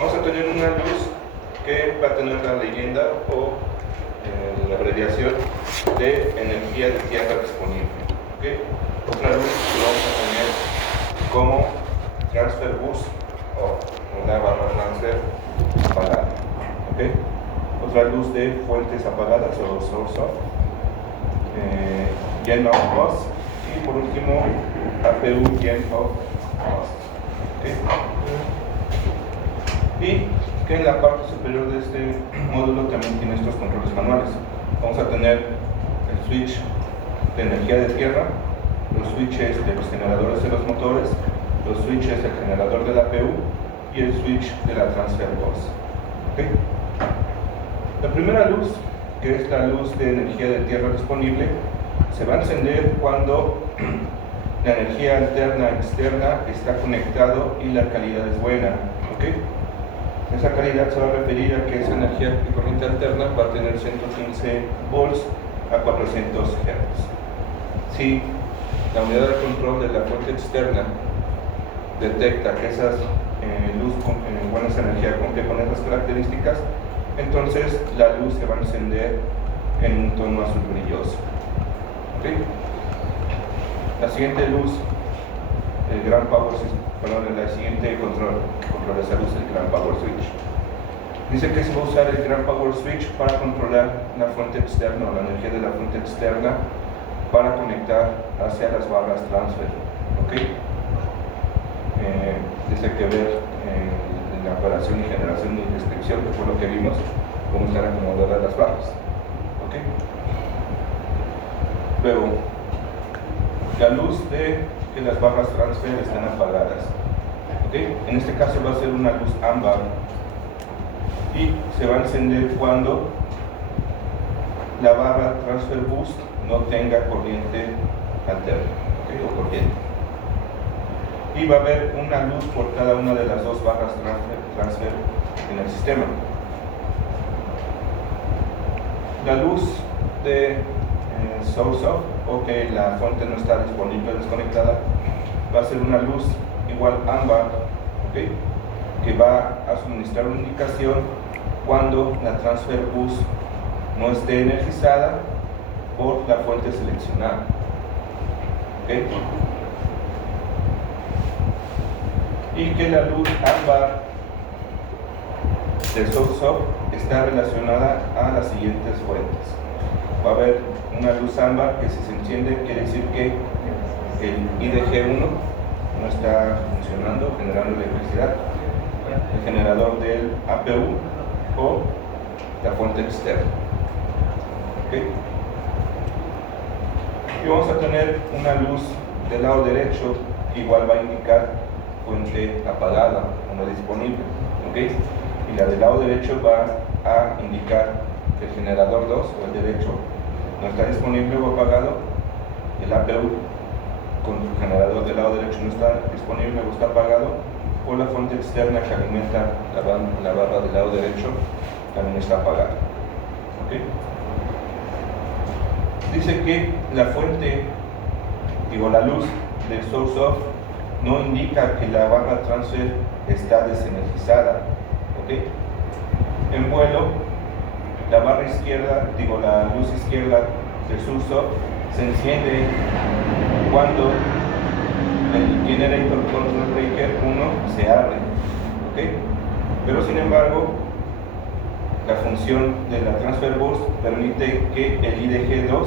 vamos a tener una luz que va a tener la leyenda o la abreviación de energía de tierra disponible. ¿Okay? Otra luz que vamos a tener como transfer bus o una barra transfer apagada. ¿Okay? Otra luz de fuentes apagadas o source off, gen off bus, y por último APU gen off bus. ¿Okay? Y que en la parte superior de este módulo también tiene estos controles manuales. Vamos a tener el switch de energía de tierra, los switches de los generadores de los motores, los switches del generador de la APU y el switch de la transfer bus. ¿Okay? La primera luz, que es la luz de energía de tierra disponible, se va a encender cuando la energía alterna externa está conectado y la calidad es buena. ¿Okay? Esa calidad se va a referir a que esa energía de corriente alterna va a tener 115 volts a 400 Hz. Si la unidad de control de la fuente externa detecta que esa luz con buena energía cumple con esas características, entonces la luz se va a encender en un tono azul brilloso. ¿Okay? La siguiente luz, el Grand Power la siguiente control de esa luz, el Grand Power Switch. Dice que se va a usar el Grand Power Switch para controlar la fuente externa o la energía de la fuente externa para conectar hacia las barras transfer. ¿Okay? Dice que ver en la operación y generación y descripción, que fue lo que vimos, cómo están acomodadas las barras. ¿Okay? Luego, la luz de que las barras transfer están apagadas. ¿Okay? En este caso va a ser una luz ámbar y se va a encender cuando la barra transfer boost no tenga corriente alterna, ¿okay? O corriente. Y va a haber una luz por cada una de las dos barras transfer en el sistema. La luz de source off, o que la fuente no está disponible o desconectada, va a ser una luz igual ámbar, ¿okay? Que va a suministrar una indicación cuando la transfer bus no esté energizada por la fuente seleccionada. ¿Okay? Y que la luz ámbar de source off está relacionada a las siguientes fuentes. Va a haber una luz ámbar que si se enciende quiere decir que el IDG1 no está funcionando, generando electricidad, el generador del APU o la fuente externa. ¿Okay? Y vamos a tener una luz del lado derecho que igual va a indicar fuente apagada o no disponible. ¿Okay? Y la del lado derecho va a indicar que el generador 2 o el derecho no está disponible o apagado, el APU con su generador del lado derecho no está disponible o está apagado, o la fuente externa que alimenta la barra del lado derecho también está apagada. ¿Okay? Dice que la fuente, la luz de source off no indica que la barra transfer está desenergizada. ¿Okay? En vuelo, la barra izquierda, la luz izquierda del source off se enciende cuando el Generator Control Breaker 1 se abre. ¿Okay? Pero sin embargo, la función de la Transfer Bus permite que el IDG2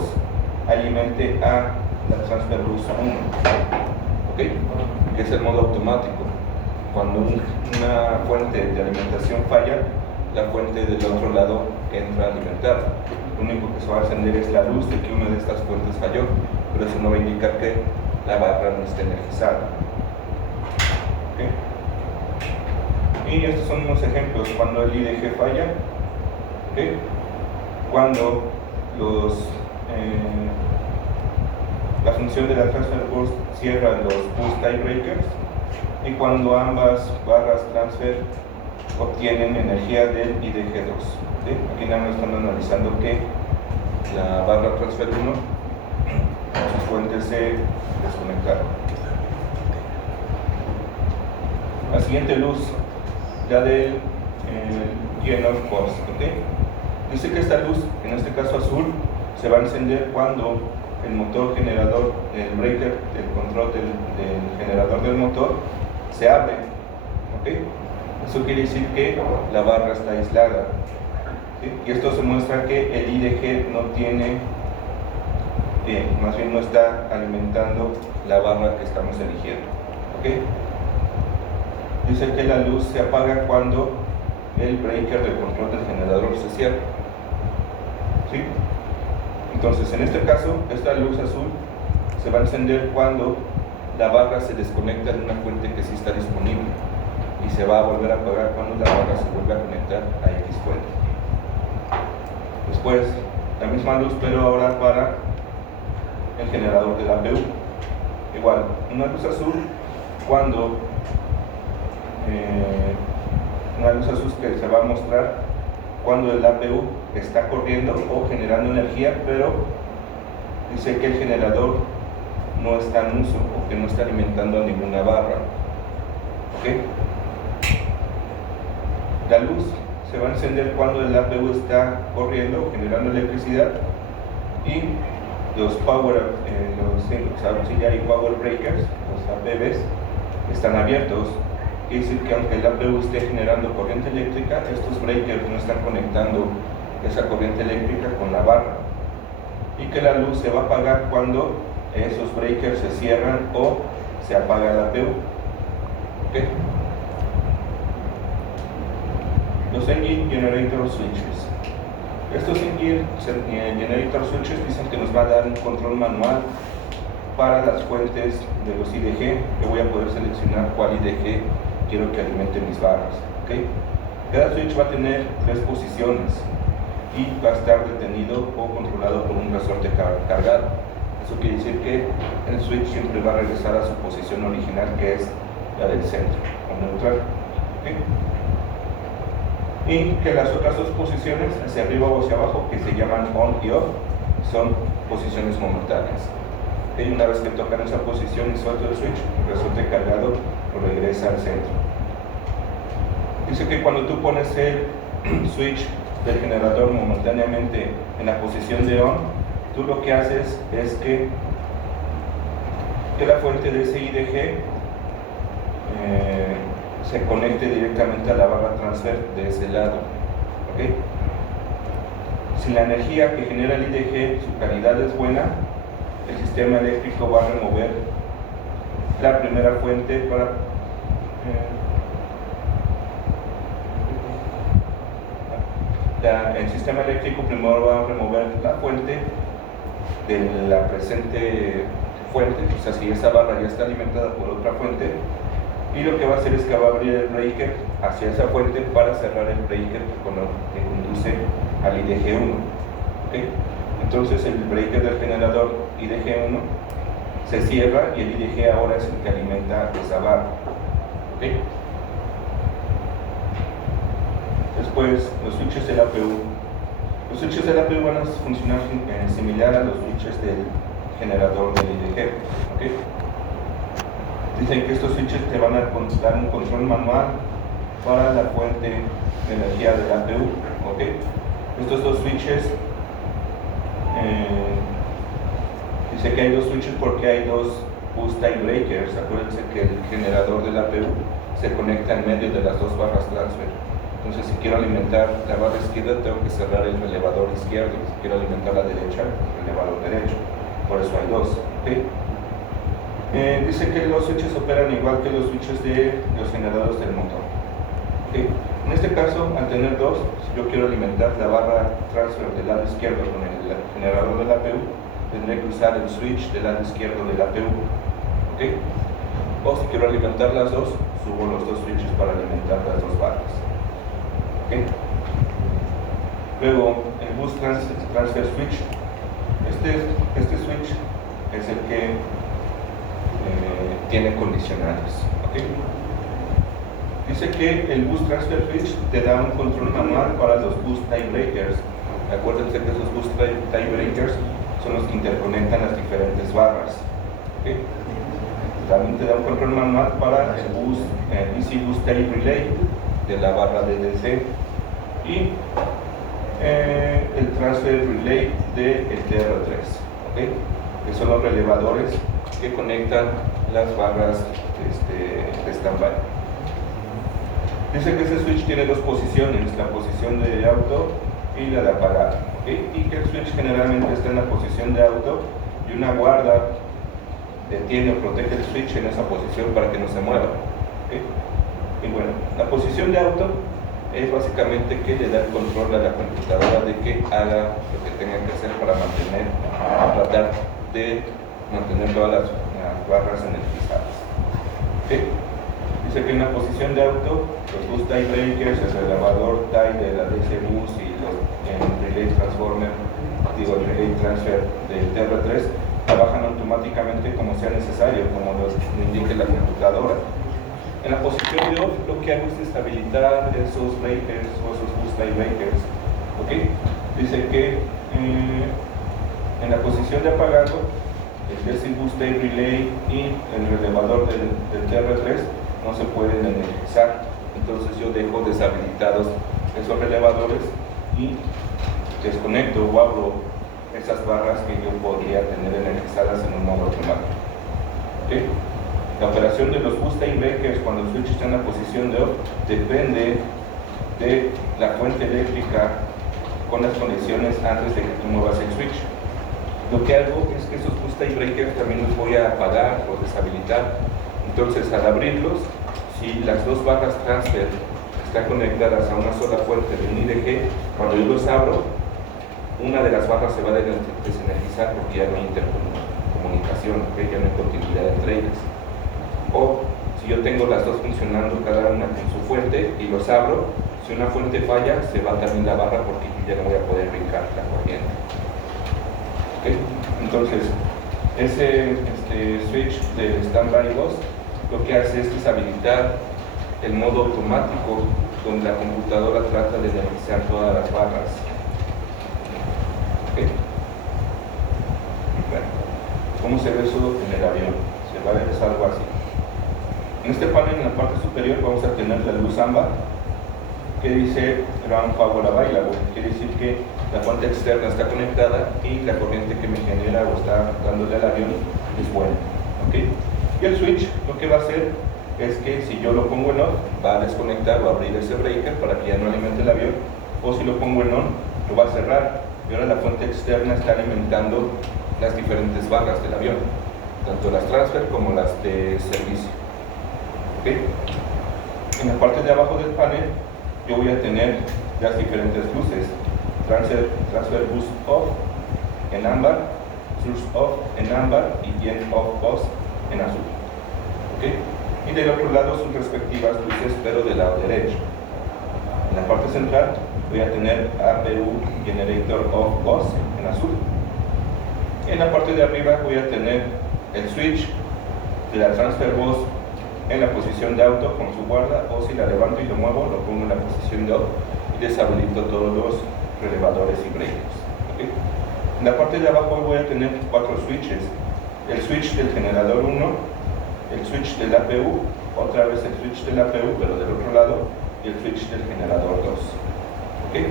alimente a la Transfer Bus 1. ¿Okay? Que es el modo automático. Cuando una fuente de alimentación falla, la fuente del otro lado entra a alimentar. Lo único que se va a encender es la luz de que una de estas fuentes falló, pero eso no va a indicar que la barra no esté energizada. ¿Okay? Y estos son unos ejemplos cuando el IDG falla, ¿okay? Cuando la función de la transfer bus cierra los bus tiebreakers y cuando ambas barras transfer obtienen energía del IDG2. ¿Okay? Aquí nada más están analizando que la barra transfer 1, sus fuentes se desconectaron. La siguiente luz la del GNOR Post, ¿ok? Dice que esta luz, en este caso azul, se va a encender cuando el motor generador, el breaker, el control del generador del motor se abre, ¿ok? Eso quiere decir que la barra está aislada, ¿sí? Y esto se muestra que el IDG no tiene, más bien no está alimentando la barra que estamos eligiendo, ¿ok? Dice que la luz se apaga cuando el breaker del control del generador se cierra, ¿sí? Entonces, en este caso, esta luz azul se va a encender cuando la barra se desconecta de una fuente que sí está disponible, y se va a volver a apagar cuando la barra se vuelve a conectar a X fuente. Después, la misma luz, pero ahora para el generador del APU. Igual, una luz azul cuando una luz azul que se va a mostrar cuando el APU está corriendo o generando energía, pero dice que el generador no está en uso o que no está alimentando a ninguna barra, ¿ok? La luz se va a encender cuando el APU está corriendo, generando electricidad, y los auxiliary power breakers, los APBs, están abiertos. Quiere decir que aunque el APU esté generando corriente eléctrica, estos breakers no están conectando esa corriente eléctrica con la barra, y que la luz se va a apagar cuando esos breakers se cierran o se apaga el APU, ¿okay? Los Engine Generator Switches. Estos Engine Generator Switches dicen que nos va a dar un control manual para las fuentes de los IDG, que voy a poder seleccionar cuál IDG quiero que alimente mis barras, ¿okay? Cada switch va a tener 3 posiciones y va a estar detenido o controlado por un resorte cargado. Eso quiere decir que el switch siempre va a regresar a su posición original, que es la del centro o neutral, ¿okay? Y que las otras 2 posiciones, hacia arriba o hacia abajo, que se llaman on y off, son posiciones momentáneas. Y una vez que tocan esa posición y suelto el switch, el resorte cargado regresa al centro. Dice que cuando tú pones el switch del generador momentáneamente en la posición de on, tú lo que haces es que la fuente de ese IDG se conecte directamente a la barra transfer de ese lado, ¿okay? Si la energía que genera el IDG, su calidad es buena, el sistema eléctrico va a remover la primera fuente para el sistema eléctrico primero va a remover la fuente de la presente fuente, o sea, si esa barra ya está alimentada por otra fuente, y lo que va a hacer es que va a abrir el breaker hacia esa fuente para cerrar el breaker que conduce al IDG1, ¿okay? Entonces el breaker del generador IDG1 se cierra y el IDG ahora es el que alimenta esa barra, ¿okay? Después, los switches del APU. Los switches del APU van a funcionar similar a los switches del generador del IDG, ¿okay? Dicen que estos switches te van a dar un control manual para la fuente de energía del APU, ¿okay? Estos 2 switches, dice que hay 2 switches porque hay 2 boost time breakers. Acuérdense que el generador del APU se conecta en medio de las 2 barras transfer. Entonces, si quiero alimentar la barra izquierda, tengo que cerrar el relevador izquierdo. Si quiero alimentar la derecha, el relevador derecho. Por eso hay 2, ¿okay? Dice que los switches operan igual que los switches de los generadores del motor, ¿okay? En este caso, al tener 2, si yo quiero alimentar la barra transfer del lado izquierdo con el generador del APU, tendré que usar el switch del lado izquierdo del APU, ¿okay? O si quiero alimentar las 2, subo los 2 switches para alimentar las 2 barras, ¿okay? Luego, el boost transfer switch. Este switch es el que tiene condicionales, ¿okay? Dice que el boost transfer switch te da un control manual para los boost tie breakers. Acuérdense que esos boost tie breakers son los que interconectan las diferentes barras, ¿okay? También te da un control manual para el DC boost tie relay, de la barra de DC y el transfer relay del TR3, ¿okay? Que son los relevadores que conectan las barras de standby. Dice que ese switch tiene dos posiciones, la posición de auto y la de apagar, ¿okay? Y que el switch generalmente está en la posición de auto y una guarda detiene o protege el switch en esa posición para que no se mueva, ¿okay? Y bueno, la posición de auto es básicamente que le da el control a la computadora de que haga lo que tenga que hacer para tratar de mantener todas las barras energizadas, ¿okay? Dice que en la posición de auto, los bus tie breakers, el relevador tie de la DC bus y el relay transformer, el relay transfer del TR3 trabajan automáticamente como sea necesario, como lo indique la computadora. En la posición de off, lo que hago es deshabilitar esos breakers o esos bus tie breakers, ¿okay? Dice que en la posición de apagado, el DC bus tie relay y el relevador del TR3 no se pueden energizar, entonces yo dejo deshabilitados esos relevadores y desconecto o abro esas barras que yo podría tener energizadas en un modo automático, ¿okay? La operación de los bus tie breakers cuando el switch está en la posición de off depende de la fuente eléctrica con las condiciones antes de que tú muevas el switch. Lo que hago es que esos bus tie breakers también los voy a apagar o deshabilitar. Entonces, al abrirlos, si las dos barras transfer están conectadas a una sola fuente de un IDG, cuando yo los abro, una de las barras se va a desenergizar porque ya no hay intercomunicación, ¿okay? Ya no hay continuidad entre ellas. O si yo tengo las dos funcionando cada una con su fuente y los abro, si una fuente falla, se va también la barra porque ya no voy a poder brincar la corriente, ¿okay? Entonces, ese switch del standby 2 lo que hace es deshabilitar el modo automático donde la computadora trata de energizar todas las barras, ¿okay? Bueno, ¿cómo se ve eso en el avión? Se va a ver algo así. En este panel, en la parte superior, vamos a tener la luz ámbar que dice Ground Power Available, quiere decir que la fuente externa está conectada y la corriente que me genera o está dándole al avión es buena, ¿okay? Y el switch lo que va a hacer es que si yo lo pongo en off, va a desconectar o abrir ese breaker para que ya no alimente el avión, o si lo pongo en on, lo va a cerrar y ahora la fuente externa está alimentando las diferentes barras del avión, tanto las transfer como las de servicio, ¿okay? En la parte de abajo del panel yo voy a tener las diferentes luces: transfer bus off en ámbar, source off en ámbar y gen off bus en azul, ¿okay? Y del otro lado sus respectivas luces, pero del lado derecho. En la parte central voy a tener APU generator off bus en azul. En la parte de arriba voy a tener el switch de la transfer bus en la posición de auto con su guarda, o si la levanto y lo muevo, lo pongo en la posición de off y deshabilito todos los relevadores y breakers, ¿okay? En la parte de abajo voy a tener 4 switches: el switch del generador 1, el switch del APU, otra vez el switch del APU pero del otro lado, y el switch del generador 2, ¿okay?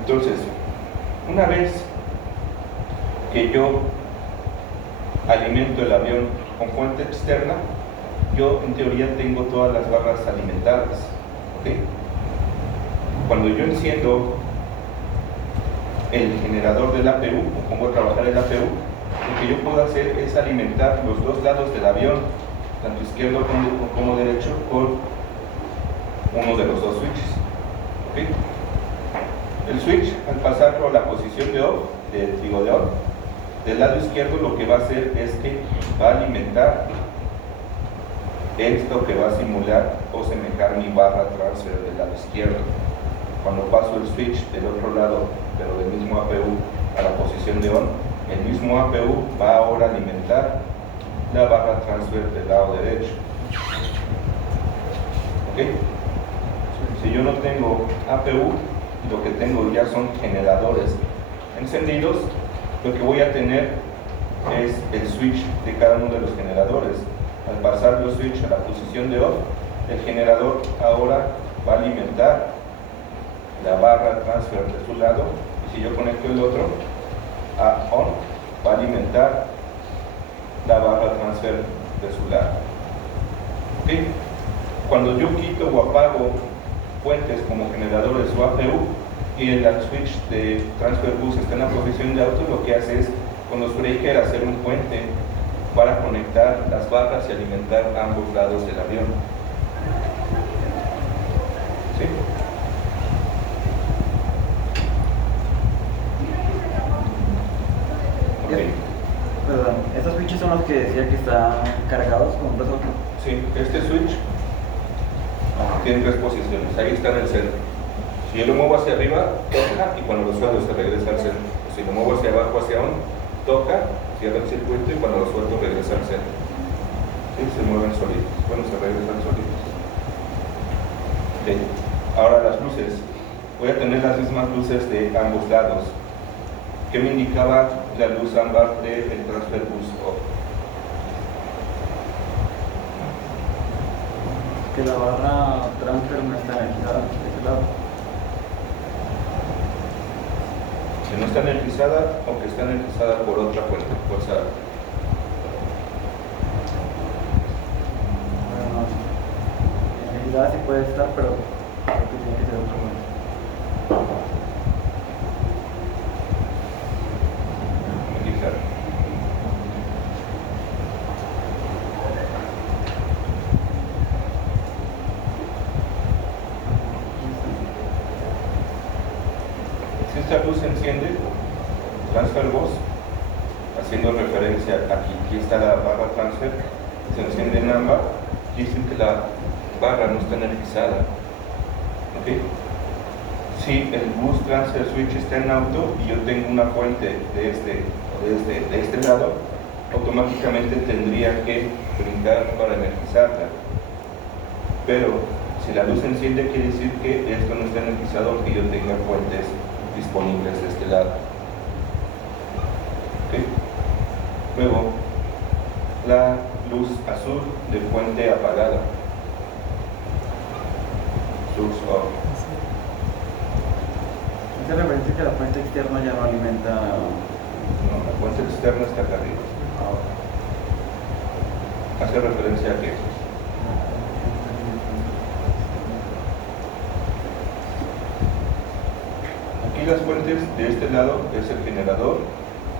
Entonces, una vez que yo alimento el avión con fuente externa, yo en teoría tengo todas las barras alimentadas, ¿okay? Cuando yo enciendo el generador del APU o pongo a trabajar el APU, lo que yo puedo hacer es alimentar los dos lados del avión, tanto izquierdo como derecho, con uno de los dos switches, ¿okay? El switch, al pasar por la posición de off, del lado izquierdo, lo que va a hacer es que va a alimentar esto que va a simular o semejar mi barra transfer del lado izquierdo. Cuando paso el switch del otro lado, pero del mismo APU, a la posición de on, el mismo APU va ahora a alimentar la barra transfer del lado derecho, ¿okay? Si yo no tengo APU, lo que tengo ya son generadores encendidos, lo que voy a tener es el switch de cada uno de los generadores. Al pasar los switch a la posición de off, el generador ahora va a alimentar la barra transfer de su lado, y si yo conecto el otro a on, va a alimentar la barra transfer de su lado. ¿Okay? Cuando yo quito o apago fuentes como generadores o APU y el switch de transfer bus está en la posición de auto, lo que hace es con los breakers hacer un puente para conectar las barras y alimentar ambos lados del avión. ¿Sí? Okay. Perdón, ¿estos switches son los que decía que están cargados con un resorte? Sí, este switch tiene tres posiciones, ahí está en el centro. Si yo lo muevo hacia arriba, toca y cuando lo suelto se regresa al centro. Si lo muevo hacia abajo, hacia on, toca, cierra el circuito y cuando lo suelto regresa al centro. ¿Sí? Se mueven solitos, bueno, se regresan solitos. Okay. Ahora las luces, voy a tener las mismas luces de ambos lados. ¿Qué me indicaba la luz ámbar del transfer bus off? Que la barra transfer no está energizada de ese lado. Que no está energizada o que está energizada por otra fuente, fuerza. Bueno, energizada sí puede estar, pero creo que tiene que ser otra fuente. Energizar. Si esta luz se enciende, transfer bus, haciendo referencia aquí está la barra transfer, se enciende en ámbar, quiere decir que la barra no está energizada. ¿Okay? Si el bus transfer switch está en auto y yo tengo una fuente de este lado, automáticamente tendría que brincar para energizarla. Pero si la luz se enciende, quiere decir que esto no está energizado aunque yo tenga fuentes disponibles de este lado. ¿Okay? Luego, la luz azul de fuente apagada. Source off. Hace referencia que la fuente externa ya no alimenta. No, la fuente externa está acá arriba. Hace referencia a que aquí las fuentes de este lado es el generador,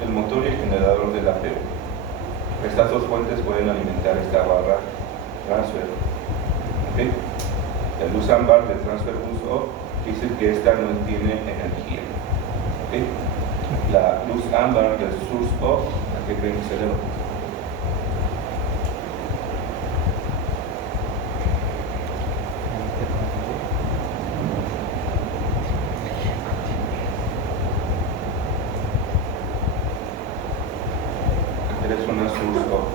el motor y el generador del APU. Estas dos fuentes pueden alimentar esta barra transfer. ¿Okay? La luz ámbar de transfer bus off dice que esta no tiene energía. ¿Okay? La luz ámbar del source off, ¿a qué creen que se debe? Es una source off.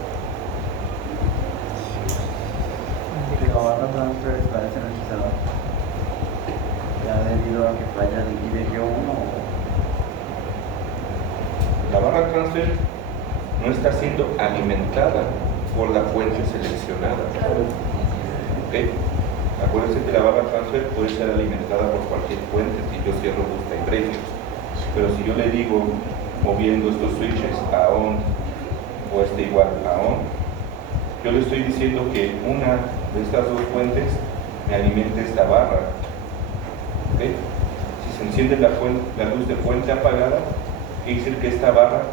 Que la barra transfer está desenergizada. Ya debido a que falla el IDG1 o. La barra transfer no está siendo alimentada por la fuente seleccionada. ¿Okay? Acuérdense que la barra transfer puede ser alimentada por cualquier fuente si yo cierro bus time breakers. Pero si yo le digo moviendo estos switches a on o igual a on, yo le estoy diciendo que una de estas dos fuentes me alimente esta barra. ¿Okay? Si se enciende la luz de fuente apagada, quiere decir que esta barra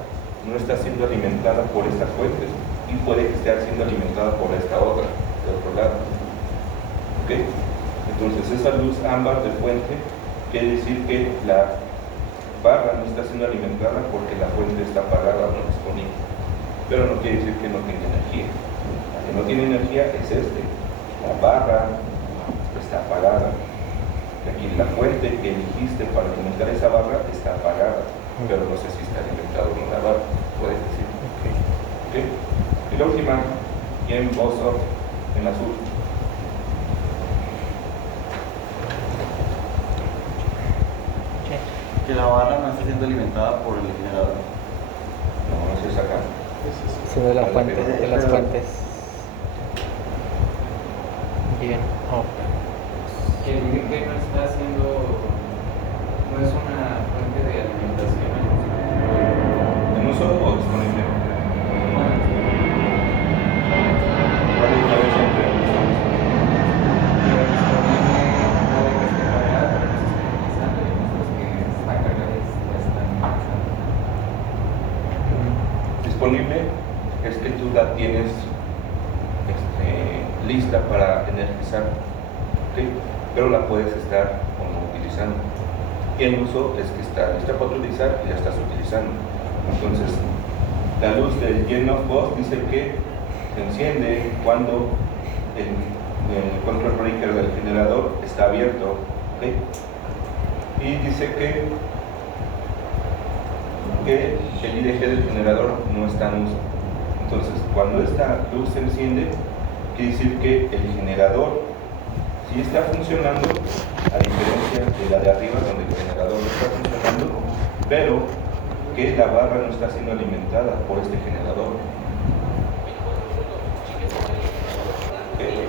no está siendo alimentada por estas fuentes y puede que esté siendo alimentada por esta otra, de otro lado. ¿Okay? Entonces esa luz ámbar de fuente quiere decir que la barra no está siendo alimentada porque la fuente está apagada o no disponible. Pero no quiere decir que no tenga energía. La que no tiene energía es la barra está apagada. Y aquí la fuente que elegiste para alimentar esa barra está apagada, pero no sé si está alimentada o no la barra, puedes decir. ¿Okay? Y la última, en bus off, en azul. Que la barra no está siendo alimentada por el generador. No, eso es acá. Sí, de la fuente, de las fuentes. Bien. Oh. Que el IDG no está haciendo, no es una fuente de alimentación ¿En uso o disponible? bueno, ¿Cuál es la diferencia entre el uso? pero disponible puede que esté cargada, pero no se está utilizando, y nosotros que está cargada y ya está utilizando. Disponible es que tú la tienes lista para energizar, ¿ok? Pero la puedes estar o no utilizando. Y el uso es que está lista para utilizar y la estás utilizando. Entonces, la luz del Gen-off bus dice que se enciende cuando el control breaker del generador está abierto, ¿ok? Y dice que el IDG del generador no está en uso. Entonces, cuando esta luz se enciende, quiere decir que el generador sí está funcionando, a diferencia de la de arriba, donde el generador no está funcionando, pero que la barra no está siendo alimentada por este generador. ¿Okay?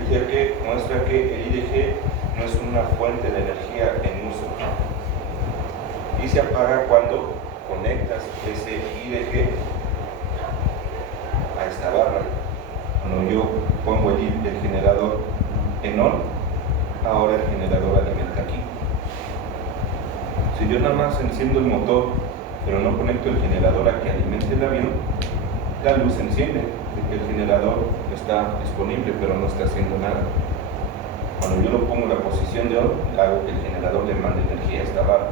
Dice que muestra que el IDG no es una fuente de energía en uso y se apaga cuando conectas ese IDG a esta barra. Cuando yo pongo el generador en on, ahora el generador alimenta aquí. Si yo nada más enciendo el motor pero no conecto el generador a que alimente el avión, la luz se enciende, porque el generador está disponible pero no está haciendo nada. Cuando yo lo pongo en la posición de on, hago que el generador le mande energía a esta barra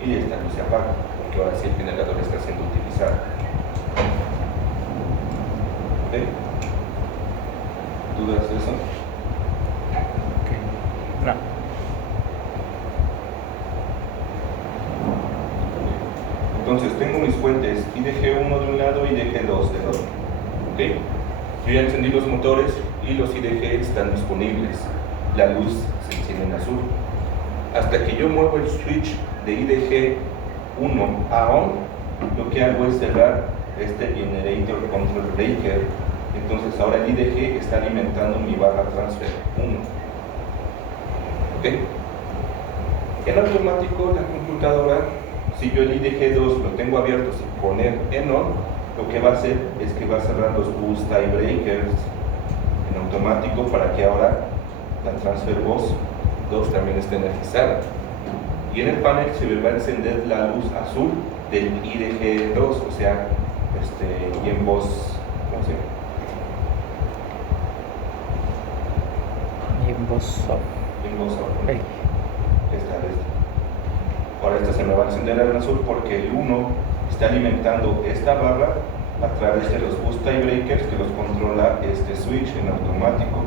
y esta luz se apaga, porque ahora sí el generador está siendo utilizado. ¿Okay? ¿Dudas de eso? No. Entonces tengo mis fuentes IDG1 de un lado y IDG2 del otro. ¿Okay? Yo ya encendí los motores y los IDG están disponibles. La luz se enciende en azul. Hasta que yo muevo el switch de IDG1 a ON, lo que hago es cerrar este Generator Control Breaker. Entonces ahora el IDG está alimentando mi barra transfer 1. ¿Ok? En automático la computadora, si yo el IDG2 lo tengo abierto sin poner en ON, lo que va a hacer es que va a cerrar los boost tie breakers en automático para que ahora la transfer bus 2 también esté energizada. Y en el panel se me va a encender la luz azul del IDG2, o sea, Gen bus, ¿cómo se llama? Y en voz off. Gen bus off. Hey. Ahora esta se me va a encender en azul porque el 1 está alimentando esta barra a través de los boost tie breakers que los controla este switch en automático.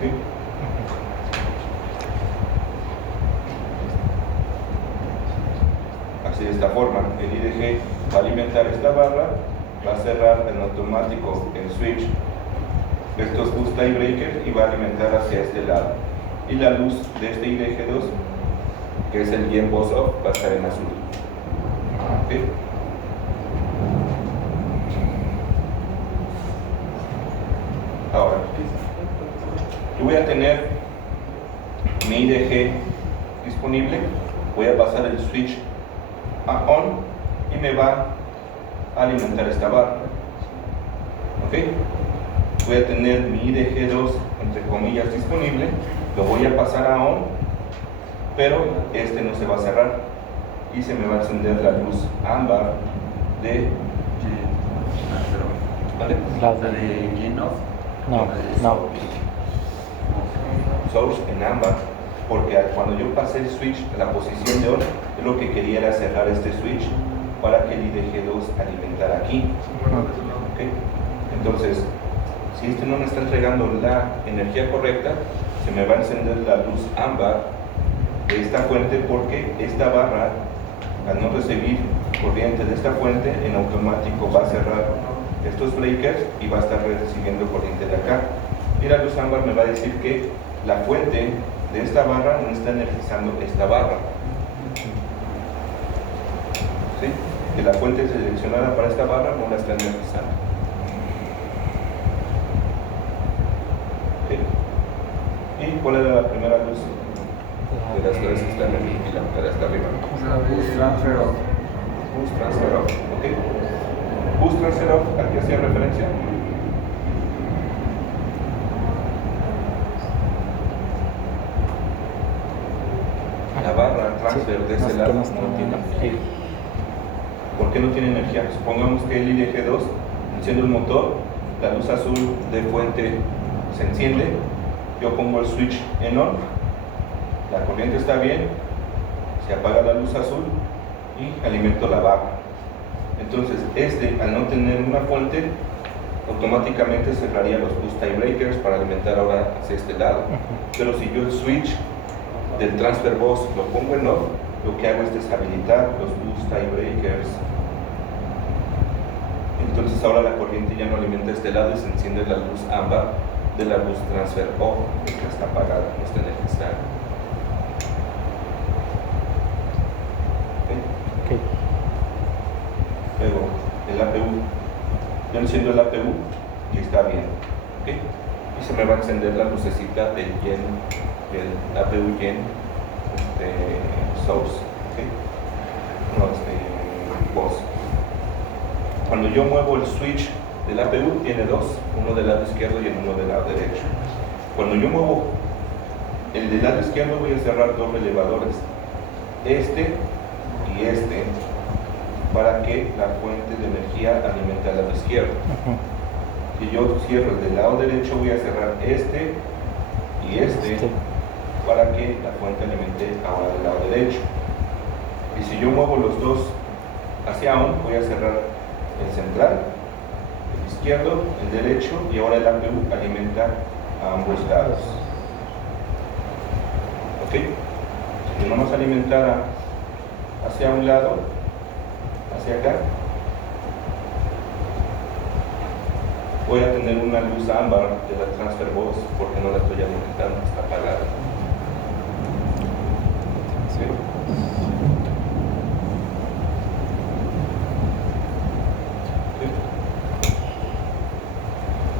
¿Sí? Así de esta forma, el IDG va a alimentar esta barra, va a cerrar en automático el switch de estos boost tie breakers y va a alimentar hacia este lado. Y la luz de este IDG2, que es el Gen bus off, va a estar en azul. ¿Okay? Ahora, yo voy a tener mi IDG disponible, voy a pasar el switch a on y me va a alimentar esta barra. ¿Ok? Voy a tener mi IDG2 entre comillas disponible, lo voy a pasar a on, pero este no se va a cerrar y se me va a encender la luz ámbar de ¿vale? La ¿La de... de Gen-off? No, no. Source en ámbar, porque cuando yo pasé el switch a la posición de on, yo lo que quería era cerrar este switch para que el IDG2 alimentara aquí. ¿Okay? Entonces, si este no me está entregando la energía correcta, se me va a encender la luz ámbar de esta fuente, porque esta barra, al no recibir corriente de esta fuente, en automático va a cerrar estos breakers y va a estar recibiendo corriente de acá. Y la luz ámbar me va a decir que la fuente de esta barra no está energizando esta barra. ¿Sí? ¿sí? Que la fuente seleccionada para esta barra no la está energizando. ¿Sí? ¿Y cuál era la primera luz de las tres que están en la de hasta arriba? Boost transfer off. Boost transfer off. ¿Ok? Boost transfer off, ¿a qué hacía referencia? La barra transfer de ese lado no tiene energía. ¿Por qué no tiene energía? Supongamos que el IDG2 enciende el motor, la luz azul de fuente se enciende, yo pongo el switch en on, la corriente está bien, se apaga la luz azul y alimento la barra. Entonces, al no tener una fuente, automáticamente cerraría los boost tie breakers para alimentar ahora hacia este lado. Pero si yo el switch del transfer bus lo pongo en off, lo que hago es deshabilitar los boost tie breakers. Entonces ahora la corriente ya no alimenta este lado y se enciende la luz ámbar de la boost transfer off, que está apagada, no está energizada. Ok. Luego el APU, yo enciendo el APU y está bien, ¿okay? Y se me va a encender la lucecita del APU gen source, ¿okay? No, bus. Cuando yo muevo el switch del APU, tiene dos, uno del lado izquierdo y uno del lado derecho. Cuando yo muevo el del lado izquierdo, voy a cerrar dos relevadores, este y este, para que la fuente de energía alimente al lado izquierdo. Si yo cierro el del lado derecho, voy a cerrar este y este, para que la fuente alimente ahora del lado derecho. Y si yo muevo los dos hacia on, voy a cerrar el central, el izquierdo, el derecho, y ahora el APU alimenta a ambos lados. ¿Ok? Si yo nomás alimentara hacia un lado, hacia acá, voy a tener una luz ámbar de la transfer bus porque no la estoy alimentando, está apagada. ¿Sí?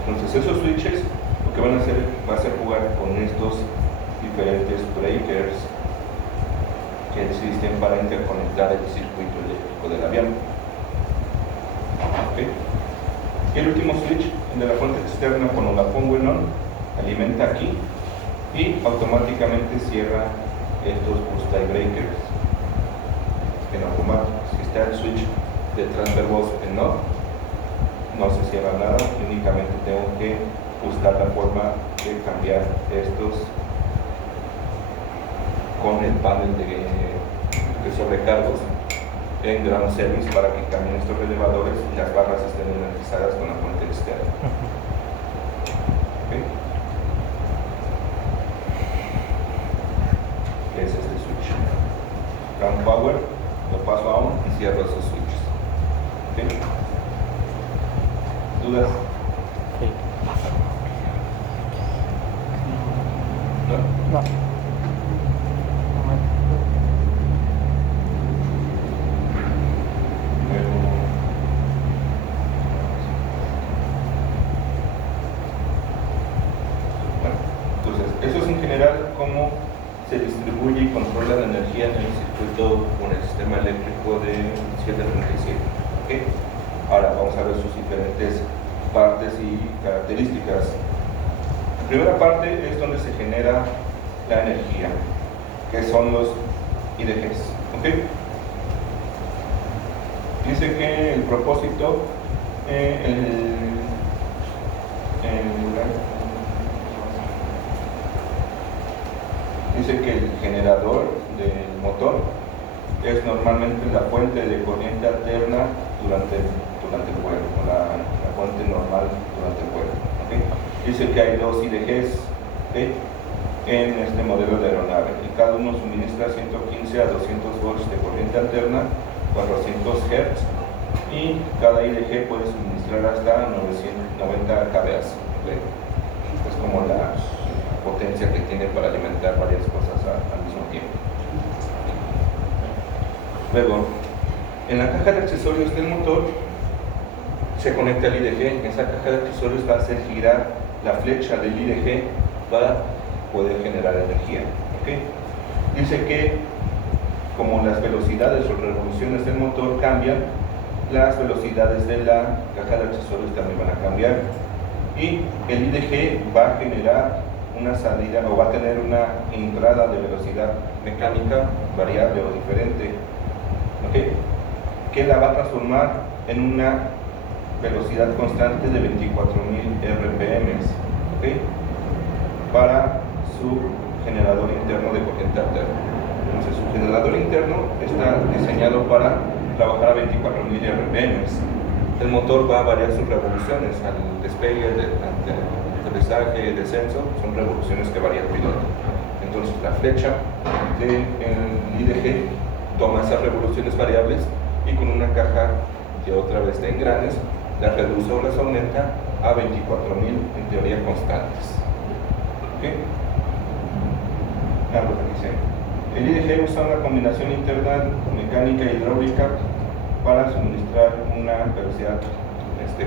Entonces esos switches lo que van a hacer va a ser jugar con estos diferentes breakers que existen para interconectar el circuito eléctrico del avión. ¿Okay? Y el último switch, el de la fuente externa, cuando la pongo en on, alimenta aquí y automáticamente cierra estos boost tie breakers en automático. Si está el switch de transfer bus en on, no se cierra nada, únicamente tengo que buscar la forma de cambiar estos con el panel de sobrecargos en ground service para que cambien estos relevadores y las barras estén energizadas con la fuente externa. ¿Okay? Es este switch. Ground power, lo paso a on y cierro esos switches. ¿Okay? ¿Dudas? Sí. ¿No? No. Bueno, entonces, eso es en general cómo se distribuye y controla la energía en el circuito con el sistema eléctrico de 737. ¿Okay? Ahora vamos a ver sus diferentes partes y características. La primera parte es donde se genera la energía, que son los IDGs. ¿Okay? Dice que el propósito, dice que el generador del motor es normalmente la fuente de corriente alterna durante el vuelo, o la fuente normal durante el vuelo. ¿Okay? Dice que hay dos IDGs, ¿okay?, en este modelo de aeronave y cada uno suministra 115 a 200 volts de corriente alterna, 400 Hz, y cada IDG puede suministrar hasta 990 kVA. ¿Okay? Es como la potencia que tiene para alimentar varias cosas al mismo tiempo. Luego, En la caja de accesorios del motor se conecta el IDG. Esa caja de accesorios va a hacer girar la flecha del IDG para poder generar energía. ¿Okay? Dice que como las velocidades o revoluciones del motor cambian, las velocidades de la caja de accesorios también van a cambiar. Y el IDG va a generar una salida o va a tener una entrada de velocidad mecánica variable o diferente, ¿okay? Que la va a transformar en una velocidad constante de 24.000 RPM, ¿okay? Para su generador interno de corriente alterna. Entonces, su generador interno está diseñado para trabajar a 24.000 RPM. El motor va a variar sus revoluciones al despegue, aterrizaje, descenso, son revoluciones que varía el piloto. Entonces, la flecha del IDG toma esas revoluciones variables y con una caja de otra vez de engranes las reduce o las aumenta a 24.000 en teoría constantes. ¿Okay? Lo que dice. El IDG usa una combinación interna mecánica e hidráulica para suministrar una velocidad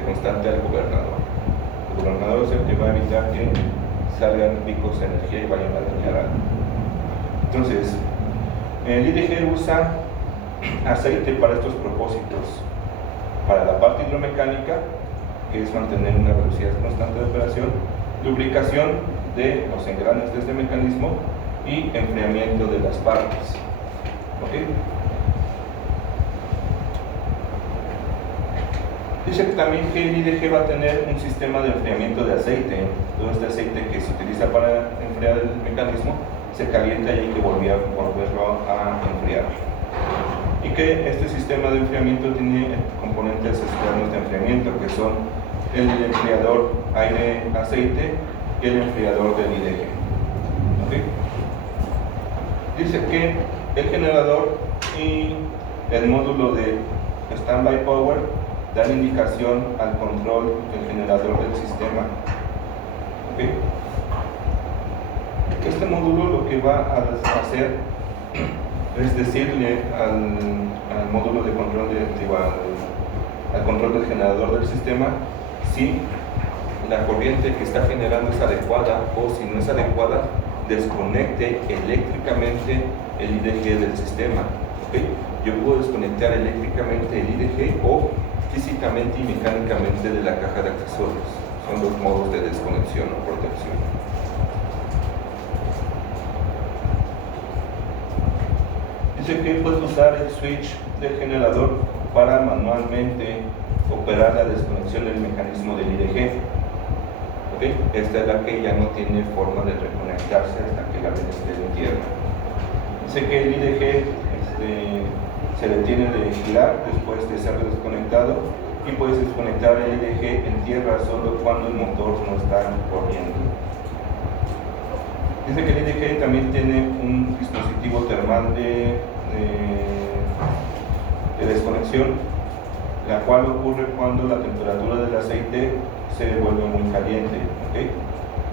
constante al gobernador. El gobernador es el que va a evitar que salgan picos de energía y vayan a dañar algo. Entonces, el IDG usa aceite para estos propósitos. Para la parte hidromecánica, que es mantener una velocidad constante de operación, lubricación de los engranes de este mecanismo y enfriamiento de las partes. ¿Okay? Dice también que el IDG va a tener un sistema de enfriamiento de aceite. Todo este aceite que se utiliza para enfriar el mecanismo se calienta y hay que volverlo a enfriar. Y que este sistema de enfriamiento tiene componentes externos de enfriamiento, que son el enfriador aire-aceite y el enfriador del IDG. ¿Okay? Dice que el generador y el módulo de standby power dan indicación al control del generador del sistema. ¿Okay? Este módulo lo que va a hacer es decirle al módulo de control al control del generador del sistema si la corriente que está generando es adecuada o si no es adecuada, desconecte eléctricamente el IDG del sistema. ¿Okay? Yo puedo desconectar eléctricamente el IDG o físicamente y mecánicamente de la caja de accesorios. Son los modos de desconexión o protección. Dice que puedes usar el switch del generador para manualmente operar la desconexión del mecanismo del IDG. ¿Okay? Esta es la que ya no tiene forma de reconectarse hasta que la red esté en tierra. Dice que el IDG se detiene de girar después de ser desconectado y puedes desconectar el IDG en tierra solo cuando el motor no está corriendo. Dice que el IDG también tiene un dispositivo termal de desconexión, la cual ocurre cuando la temperatura del aceite se vuelve muy caliente, ¿okay?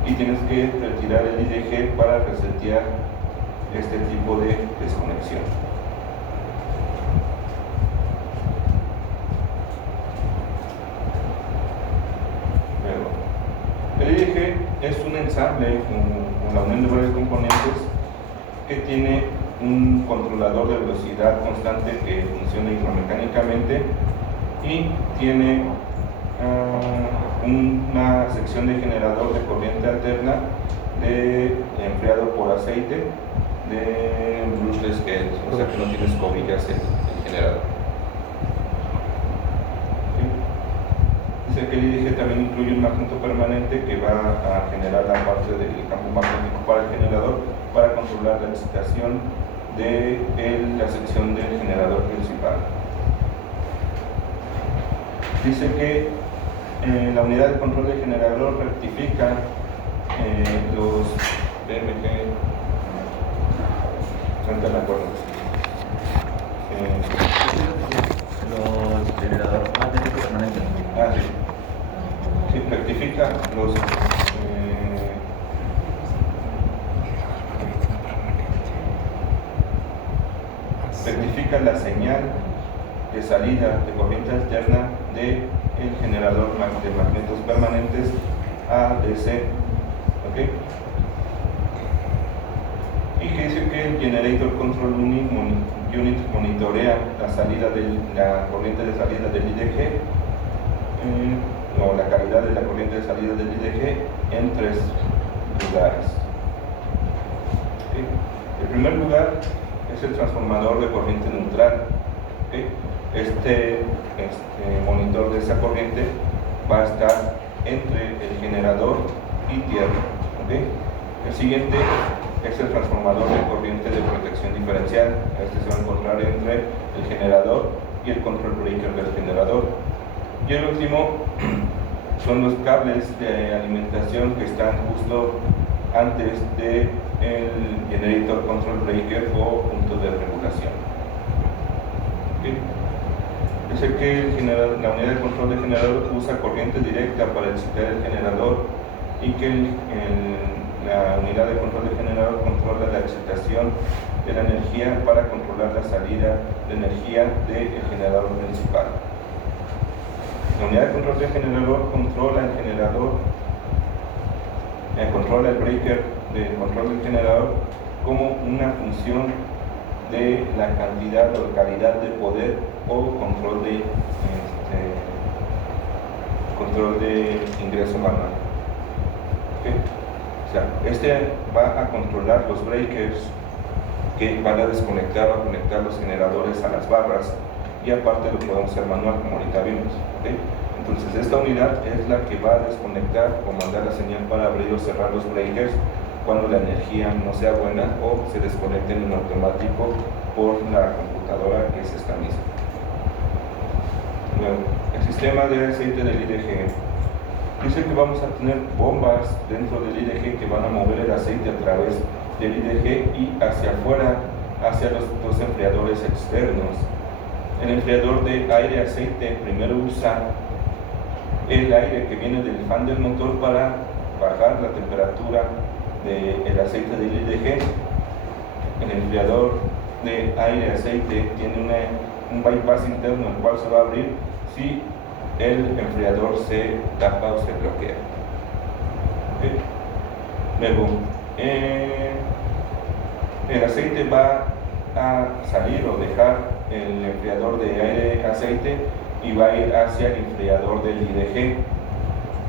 Y tienes que retirar el IDG para resetear este tipo de desconexión. El IDG es un ensamble con la unión de varios componentes que tiene un controlador de velocidad constante que funciona hidromecánicamente y tiene una sección de generador de corriente alterna enfriado por aceite de brushless head, o sea que no tienes escobillas el generador. Dice que el IDG también incluye un magneto permanente que va a generar la parte del campo magnético para el generador para controlar la excitación de la sección del generador principal. Dice que la unidad de control del generador rectifica los BMG frente a la cuerda. Los generadores magnéticos permanentes. Sí. Sí, rectifica los rectifica la señal de salida de corriente alterna del generador de magnetos permanentes ADC. ¿Ok? Y que dice que el Generator Control Unit monitorea la corriente de salida del IDG o la calidad de la corriente de salida del IDG en 3 lugares. ¿Okay? El primer lugar es el transformador de corriente neutral. ¿Okay? Este monitor de esa corriente va a estar entre el generador y tierra. ¿Okay? El siguiente es el transformador de corriente de protección diferencial. Este se va a encontrar entre el generador y el control breaker del generador. Y el último son los cables de alimentación que están justo antes del generator control breaker o punto de regulación. ¿Okay? Dice que la unidad de control de generador usa corriente directa para excitar el generador y que la unidad de control de generador controla la excitación de la energía para controlar la salida de energía del generador principal. La unidad de control de generador controla el breaker de control del generador como una función de la cantidad o calidad de poder o control de ingreso manual. ¿Okay? O sea, va a controlar los breakers que van a desconectar o conectar los generadores a las barras, y aparte lo podemos hacer manual como ahorita vimos. ¿Okay? Entonces esta unidad es la que va a desconectar o mandar la señal para abrir o cerrar los breakers cuando la energía no sea buena o se desconecten en automático por la computadora, que es esta misma. Luego, el sistema de aceite del IDG. Dice que vamos a tener bombas dentro del IDG que van a mover el aceite a través del IDG y hacia afuera, hacia los dos enfriadores externos. El enfriador de aire-aceite primero usa el aire que viene del fan del motor para bajar la temperatura del aceite del IDG. El enfriador de aire-aceite tiene un bypass interno, el cual se va a abrir si el enfriador se tapa o se bloquea. ¿Okay? Luego, el aceite va a salir o dejar el enfriador de aire-aceite y va a ir hacia el enfriador del IDG.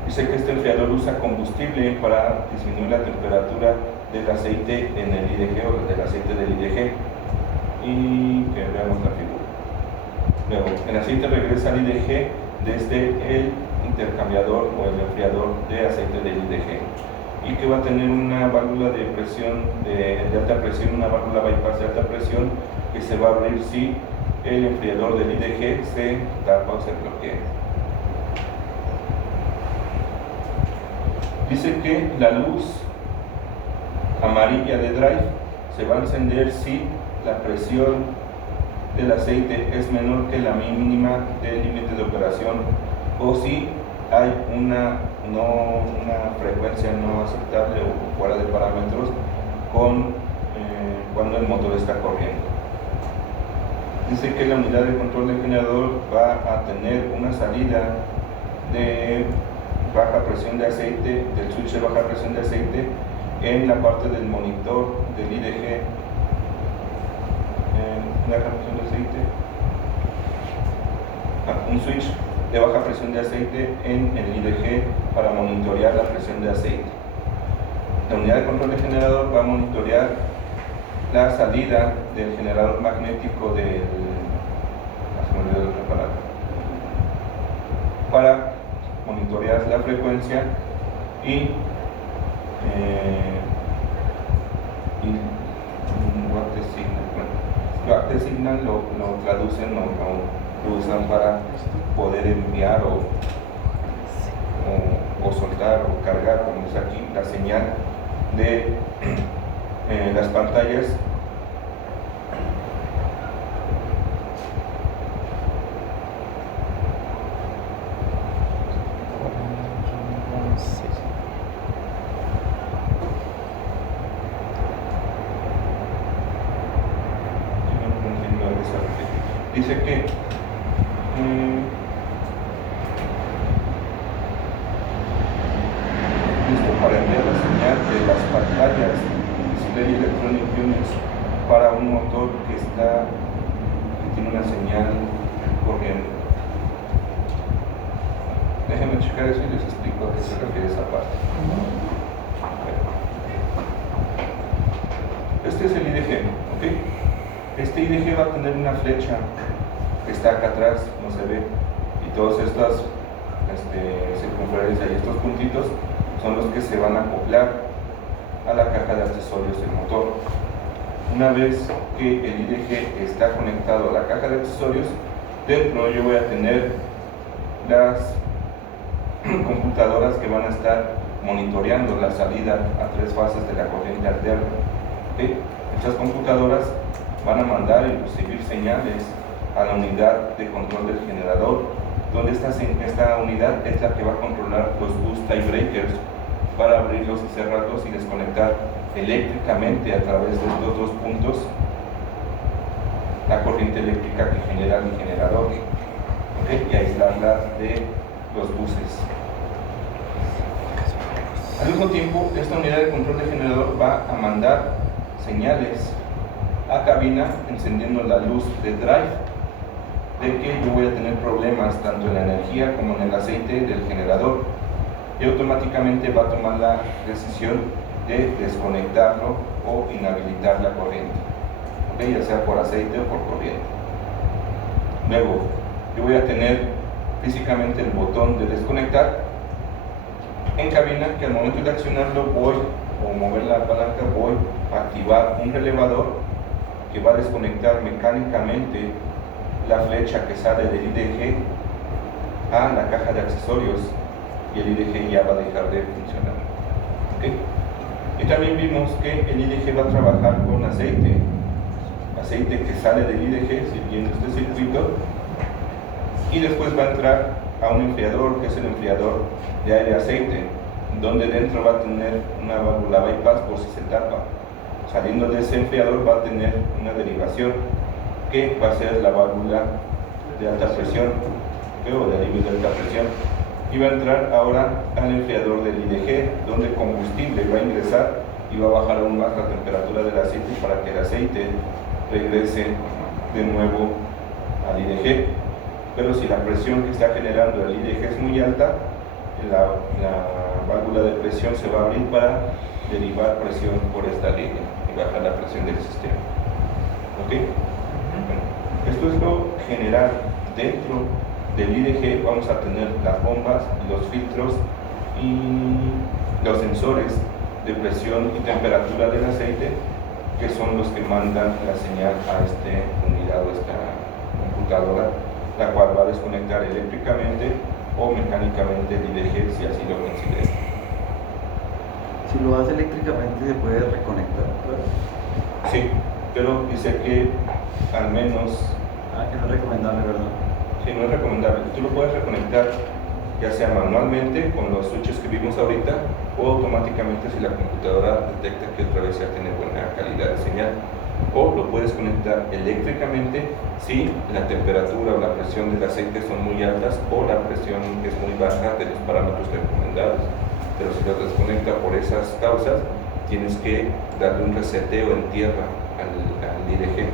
Dice que este enfriador usa combustible para disminuir la temperatura del aceite en el IDG o del aceite del IDG. Y que veamos la figura. Luego, el aceite regresa al IDG desde el intercambiador o el enfriador de aceite del IDG, y que va a tener una válvula de presión de alta presión, una válvula bypass de alta presión que se va a abrir si el enfriador del IDG se tapa o se bloquea. Dice que la luz amarilla de drive se va a encender si la presión del aceite es menor que la mínima del límite de operación, o si hay una frecuencia no aceptable o fuera de parámetros cuando el motor está corriendo. Dice que la unidad de control del generador va a tener una salida de baja presión de aceite, del switch de baja presión de aceite, en la parte del monitor del IDG. Baja presión de aceite, un switch de baja presión de aceite en el IDG para monitorear la presión de aceite. La unidad de control de generador va a monitorear la salida del generador magnético para monitorear la frecuencia y Watt signal lo traducen o lo usan para poder enviar o soltar o cargar, como es aquí, la señal de las pantallas. Dice que de las pantallas Display Electronic Units para un motor que tiene una señal corriente. Déjenme checar eso y les explico a qué se refiere esa parte. Este es el IDG, ¿ok? Este IDG va a tener una flecha que está acá atrás, no se ve, y todas estas circunferencias y estos puntitos son los que se van a acoplar a la caja de accesorios del motor. Una vez que el IDG está conectado a la caja de accesorios, dentro yo voy a tener las computadoras que van a estar monitoreando la salida a 3 fases de la corriente alterna. ¿Okay? Estas computadoras van a mandar y recibir señales a la unidad de control del generador, donde esta unidad es la que va a controlar los boost tie breakers para abrirlos y cerrarlos y desconectar eléctricamente a través de estos 2 puntos la corriente eléctrica que genera mi generador, ¿okay? Y aislarla de los buses. Al mismo tiempo, esta unidad de control de generador va a mandar señales a cabina encendiendo la luz de drive, de que yo voy a tener problemas tanto en la energía como en el aceite del generador, y automáticamente va a tomar la decisión de desconectarlo o inhabilitar la corriente, ¿okay? Ya sea por aceite o por corriente. Luego, yo voy a tener físicamente el botón de desconectar en cabina, que al momento de accionarlo o mover la palanca voy a activar un relevador que va a desconectar mecánicamente la flecha que sale del IDG a la caja de accesorios, y el IDG ya va a dejar de funcionar. ¿Okay? Y también vimos que el IDG va a trabajar con aceite que sale del IDG siguiendo este circuito, y después va a entrar a un enfriador, que es el enfriador de aire-aceite, donde dentro va a tener una válvula bypass por si se tapa. Saliendo de ese enfriador va a tener una derivación que va a ser la válvula de alta presión, o de alivio de alta presión, y va a entrar ahora al enfriador del IDG, donde el combustible va a ingresar y va a bajar aún más la temperatura del aceite para que el aceite regrese de nuevo al IDG. Pero si la presión que está generando el IDG es muy alta, la válvula de presión se va a abrir para derivar presión por esta línea y bajar la presión del sistema. ¿Ok? Bueno, esto es lo general. Dentro del IDG vamos a tener las bombas, los filtros y los sensores de presión y temperatura del aceite, que son los que mandan la señal a esta unidad o esta computadora, la cual va a desconectar eléctricamente o mecánicamente el IDG si así lo considera. Si lo hace eléctricamente se puede reconectar, ¿verdad? Sí, pero dice que al menos... que no es recomendable, ¿verdad? Sí, no es recomendable. Tú lo puedes reconectar ya sea manualmente con los switches que vimos ahorita, o automáticamente si la computadora detecta que otra vez ya tiene buena calidad de señal, o lo puedes conectar eléctricamente si la temperatura o la presión del aceite son muy altas o la presión es muy baja de los parámetros recomendados. Pero si lo desconecta por esas causas, tienes que darle un reseteo en tierra al IDG.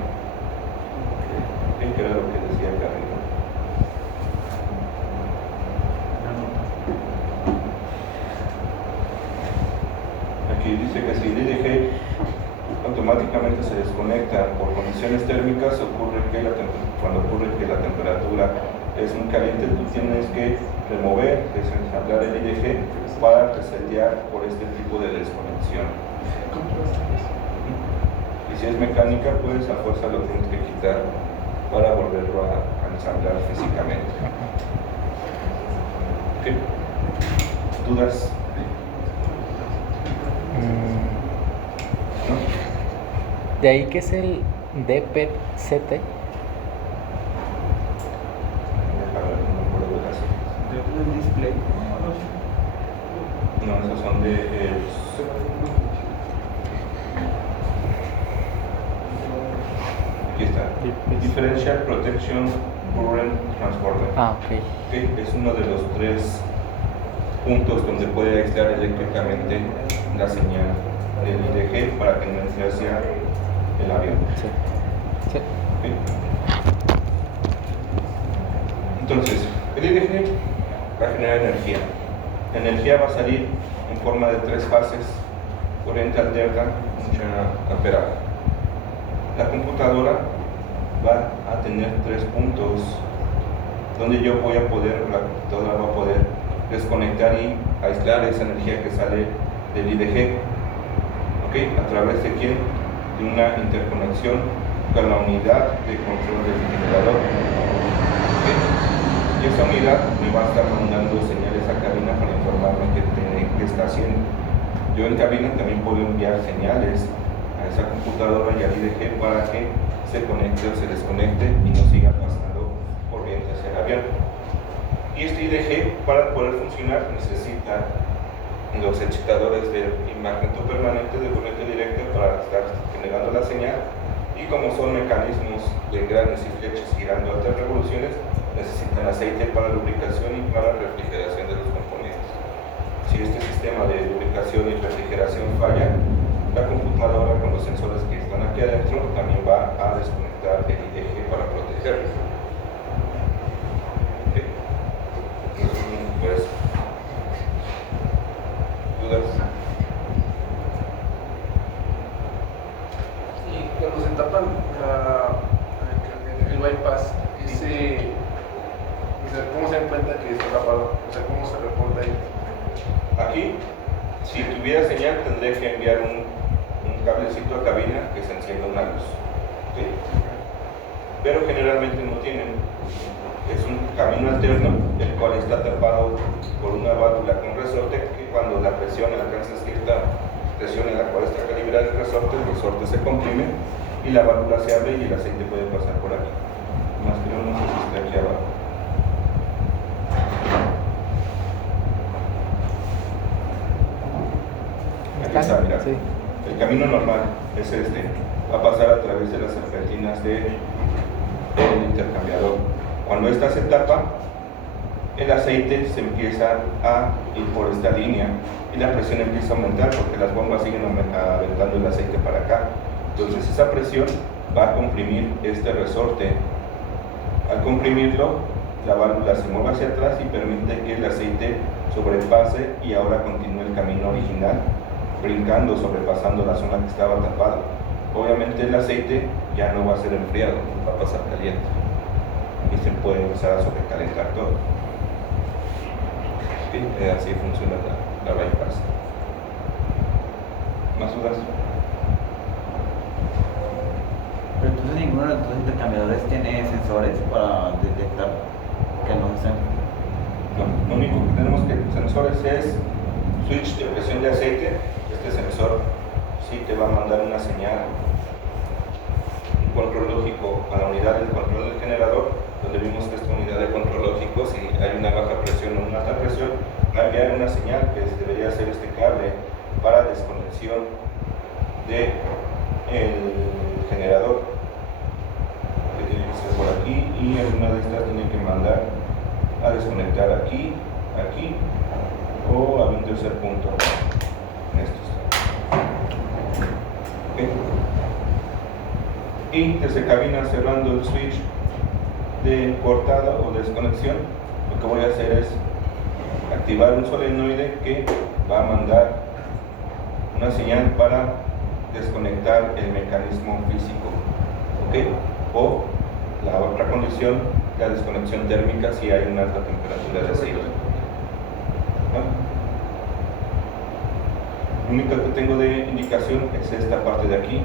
¿Qué era lo que decía acá arriba? Aquí dice que si el IDG automáticamente se desconecta por condiciones térmicas, cuando ocurre que la temperatura es muy caliente, tú tienes que remover, desensamblar el IDG para resetear por este tipo de desconexión. Y si es mecánica, pues a fuerza lo tienes que quitar para volverlo a ensamblar físicamente. ¿Okay? ¿Dudas? ¿No? De ahí que es el DPCT. El display. No, esos son de... aquí está. Differential Protection Current Transporter. Ah, ok. Okay, es uno de los 3 puntos donde puede aislar eléctricamente la señal del IDG para que no entre hacia el avión. Sí. Sí. ¿Ok? Entonces, el IDG va a generar energía. La energía va a salir en forma de 3 fases: corriente alterna, mucha amperada. La computadora va a tener 3 puntos donde yo voy a poder, la computadora va a poder desconectar y aislar esa energía que sale del IDG. ¿Ok? ¿A través de quién? De una interconexión con la unidad de control del generador. ¿Ok? Y esa unidad me va a estar mandando señales a cabina para informarme qué está haciendo. Yo en cabina también puedo enviar señales a esa computadora y al IDG para que se conecte o se desconecte y no siga pasando corriente hacia el avión. Y este IDG, para poder funcionar, necesita los excitadores de magneto permanente de corriente directa para estar generando la señal, y como son mecanismos de engranes y flechas girando a altas revoluciones, necesitan aceite para lubricación y para refrigeración de los componentes. Si este sistema de lubricación y refrigeración falla, la computadora con los sensores que están aquí adentro también va a desconectar el IDG para protegerlo. ¿Okay? Pues, ¿dudas? Y cuando se tapan el bypass, ¿cómo se dan cuenta que está tapado? O sea, ¿cómo se reporta ahí? Aquí, si tuviera señal, tendré que enviar un cablecito a cabina que se encienda una luz. ¿Sí? Pero generalmente no tienen. Es un camino alterno, el cual está tapado por una válvula con resorte que cuando la presión alcanza cierta presión en la cual está calibrado el resorte se comprime y la válvula se abre y el aceite puede pasar por aquí. Más que no sé si está aquí abajo. Aquí está, mira. Sí. El camino normal es este. Va a pasar a través de las serpentinas del intercambiador. Cuando esta se tapa, el aceite se empieza a ir por esta línea y la presión empieza a aumentar porque las bombas siguen aventando el aceite para acá. Entonces esa presión va a comprimir este resorte. Al comprimirlo, la válvula se mueve hacia atrás y permite que el aceite sobrepase y ahora continúe el camino original, brincando, sobrepasando la zona que estaba tapada. Obviamente el aceite ya no va a ser enfriado, va a pasar caliente y se puede empezar a sobrecalentar todo. ¿Sí? Así funciona la bypass. ¿Más dudas? Pero entonces ninguno de los dos intercambiadores tiene sensores para detectar que no estén. No, lo único que tenemos que sensores es switch de presión de aceite. Este sensor sí te va a mandar una señal, un control lógico a la unidad del control del generador, donde vimos que esta unidad de control lógico, si hay una baja presión o una alta presión, va a enviar una señal que debería ser este cable para desconexión del generador, que tiene que ser por aquí, y alguna de estas tiene que mandar a desconectar aquí, aquí o a un tercer punto en estos. ¿Okay? Y desde cabina, cerrando el switch de cortada o desconexión, lo que voy a hacer es activar un solenoide que va a mandar una señal para desconectar el mecanismo físico. ¿Ok? O la otra condición, la desconexión térmica, si hay una alta temperatura de aceite. Lo único que tengo de indicación es esta parte de aquí,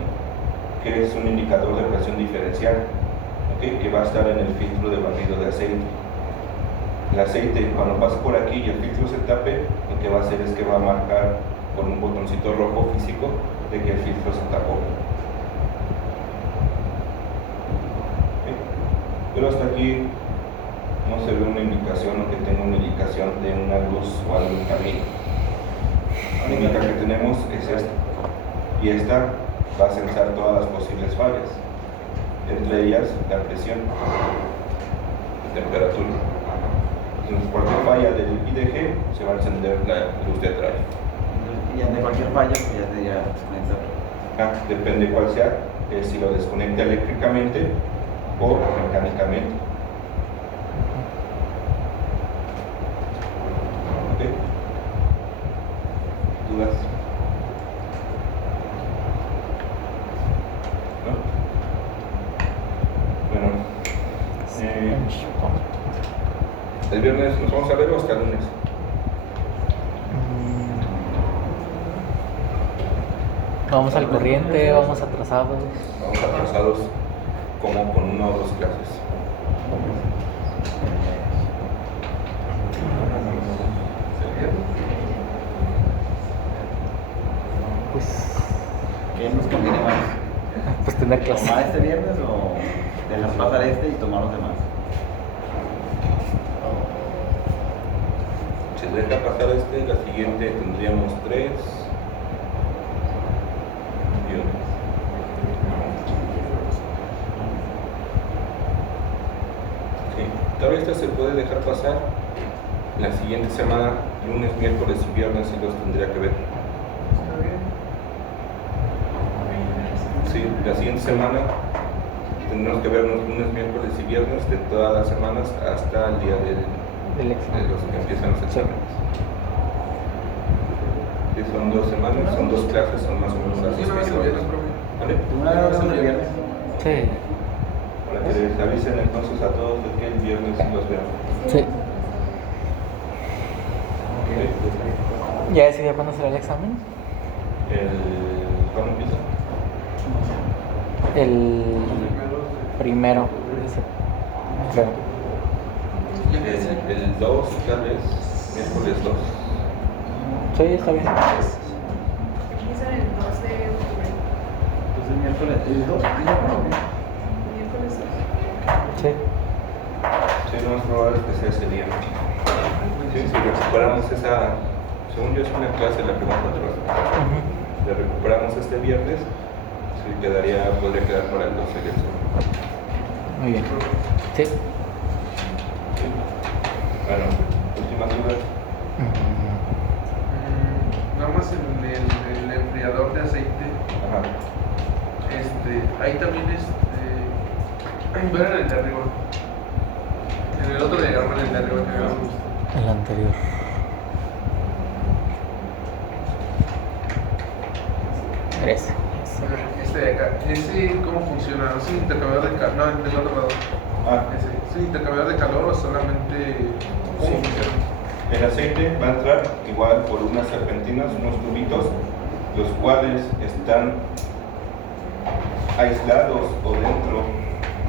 que es un indicador de presión diferencial, ¿okay? Que va a estar en el filtro de barrido de aceite. El aceite, cuando pase por aquí y el filtro se tape, lo que va a hacer es que va a marcar con un botoncito rojo físico de que el filtro se tapó. ¿Okay? Pero hasta aquí no se ve una indicación o que tenga una indicación de una luz o algún camino. La única que tenemos es esta, y esta va a censar todas las posibles fallas, entre ellas la presión, la temperatura. Entonces, cualquier falla del IDG, se va a encender la luz de atrás. Y ante cualquier falla, pues ya sería desconectar. Depende cuál sea, si lo desconecta eléctricamente o mecánicamente. ¿Ok? ¿Dudas? ¿No? Bueno, el viernes nos vamos a ver o hasta el lunes. Vamos al corriente, vamos atrasados. Vamos atrasados como con 1 o 2 clases. Pues, ¿Qué nos conviene más? pues tener clase. ¿Tomar este viernes o dejar pasar este y tomar los demás? Si deja pasar la siguiente tendríamos 3 guiones. Sí, todavía esta se puede dejar pasar. La siguiente semana, lunes, miércoles y viernes, sí los tendría que ver. Sí, la siguiente semana tendremos que vernos lunes, miércoles y viernes de todas las semanas hasta el día Del de examen. los que empiezan los exámenes. Que son 2 semanas, son 2 clases, son más o menos las 6 horas. ¿Vale? ¿Una vez el viernes? Sí, Para que les avisen entonces a todos de que el viernes los vean. sí. ¿Ok? ¿Ya decidió cuándo será el examen? ¿Cuándo empieza? El primero, creo. El 2, tal vez, miércoles 2. Sí, está bien. Empiezan el 2 de octubre. Entonces miércoles, ¿el 2? Miércoles 2. Sí. Sí, lo más probable es que sea ese día. Sí, si recuperamos esa, según yo es una clase la primera control. Ujú. Le recuperamos este viernes, sí podría quedar para el 12 de octubre. Muy bien. Sí. Bueno, últimas dudas. Nada más en el enfriador de aceite, Ajá. ahí también ver en el de arriba. En el otro diagrama, en el de arriba que me gusta. El anterior. Ese. Este de acá, ¿cómo funciona? ¿Es un intercambiador de calor? No, del otro lado. ¿Es un intercambiador de calor o solamente cómo Sí. funciona? El aceite va a entrar igual por unas serpentinas, unos tubitos, los cuales están aislados o dentro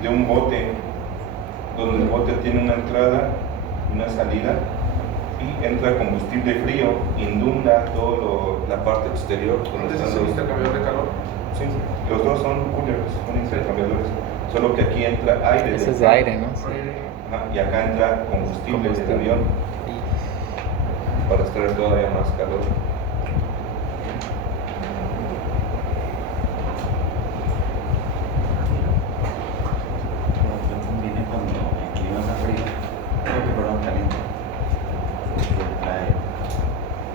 de un bote, donde el bote tiene una entrada y una salida, y entra combustible frío, inunda toda la parte exterior. Donde ¿Ese es están un los, intercambiador de calor? sí, los dos son coolers, son intercambiadores, solo que aquí entra aire. Ese del es de mar. aire, ¿no? Sí. Ajá, y acá entra combustible del avión para extraer todavía más calor. Viene cuando el clima está frío, perdón, caliente.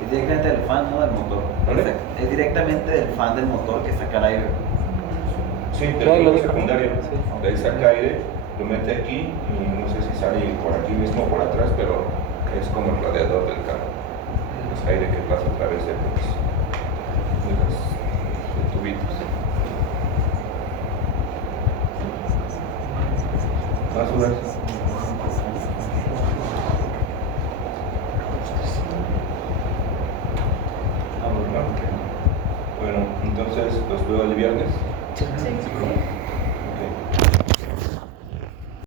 Es directamente del fan, ¿no? Del motor. ¿Vale? Es directamente del fan del motor que saca el aire. Sí, del Claro, lo flujo dijo. secundario. Sí. De ahí saca aire, lo mete aquí y no sé si sale por aquí mismo o por atrás, pero es como el radiador del carro. Es aire que pasa a través de los tubitos. ¿Más dudas? ¿No? Bueno, entonces los veo el viernes. Sí. Sí.